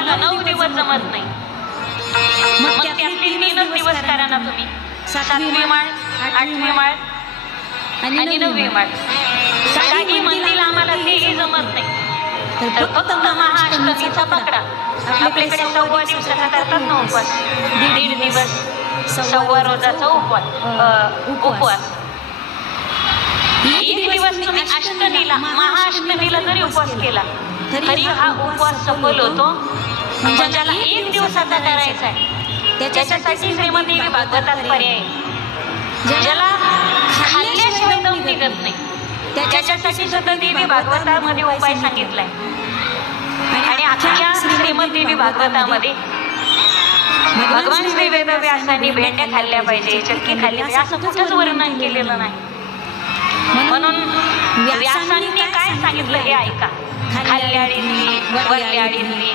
आम्हाला 9 दिवस जमत नाही. मग त्यातले 3च दिवस करा ना तुम्ही. 7वी माळ, 8वी माळ आणि 9वी माळ. काही म्हणतील आम्हाला तेही जमत नाही, तर फक्त महाअष्टमीचा पकडा. आपल्याकडे 6 दिवसाचा करतात ना उपवास, 1.5 दिवस 6 रोजाचा उपवास. 1 दिवस तुम्ही अष्टमीला, महाअष्टमीला जरी उपवास केला तरी हा उपवास सफल होतो. म्हणजे ज्याला 1 दिवसाचा करायचा आहे त्याच्यासाठी श्रीमदेवी भागवतात पर्याय आहे. ज्याला खाल्ल्याशिवाय दम निघत नाही त्याच्यासाठी सुद्धा देवी भागवतामध्ये उपाय सांगितलाय. आणि अख्ख्या श्रीमदेवी भागवतामध्ये भगवान श्री वेदव्यासांनी भेंड्या खाल्ल्या पाहिजे, चक्की खाल्ली पाहिजे असं कुठंच वर्णन केलेलं नाही. म्हणून व्यासांनी काय सांगितलं हे ऐका. खाल्ल्याळींनी, वरल्याळींनी,